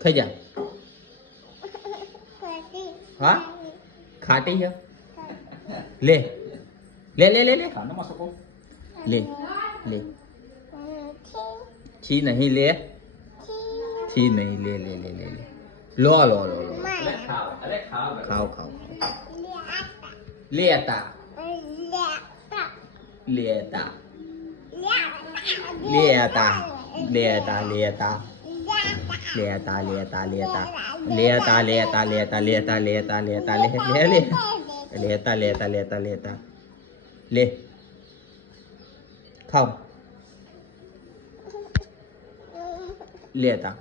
ખાઈ જા. હા ખાટી છે. લે લે લે લે લે કાંડામાં શકો લે લે છી નહીં લે છી નહીં લે લે લે લે લે લો લો લો લો અરે ખાવ ખાઓ ખાઓ લેતા લેતા લેતા લેતા લેતા લેતા લેતા લેતા લેતા લેતા લેતા લેતા લેતા લેતા લે લે લે લેતા લેતા લેતા લેતા લે ખાઓ લેતા